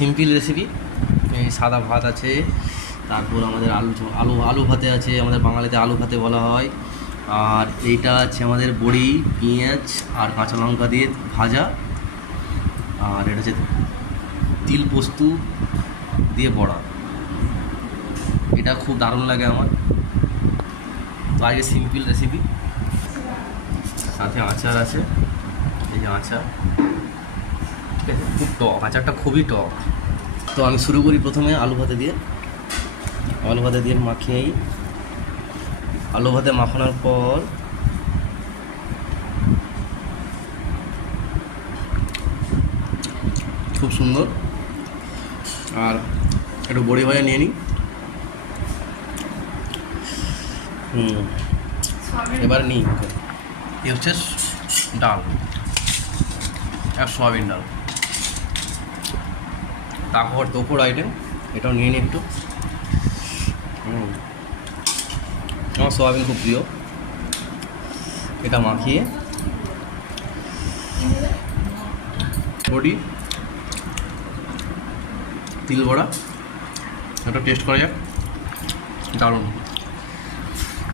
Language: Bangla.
Simple recipe. এই সাদা ভাত আছে, তারপর আমাদের আলু ভাতে আছে, আমাদের বাঙালিতে আলু ভাতে বলা হয়। আর এইটা আছে আমাদের বড়ি, পেঁয়াজ আর কাঁচা লঙ্কা দিয়ে ভাজা। আর এটা হচ্ছে তিল পোস্ত দিয়ে বড়া। এটা খুব দারুণ লাগে আমার। তো আজকে সিম্পল রেসিপি, সাথে আচার আছে, এই যে আচার, ঠিক আছে, খুব টক, আচারটা খুবই টক। তো আমি শুরু করি প্রথমে আলু ভাতে দিয়ে মাখিয়ে নিই। আলু ভাতে মাখানোর পর খুব সুন্দর। আর একটু বড়ি ভাজা নিয়ে নিই। এবার নিই, এ হচ্ছে ডাল আর সয়াবিন ডাল, তারপর দুপুর আইটেম এটাও নিয়ে নিই একটু। আমার সয়াবিন খুব প্রিয়। এটা মাখিয়ে বড়ি, তিল বড়া, এটা টেস্ট করা যাক, দারুণ।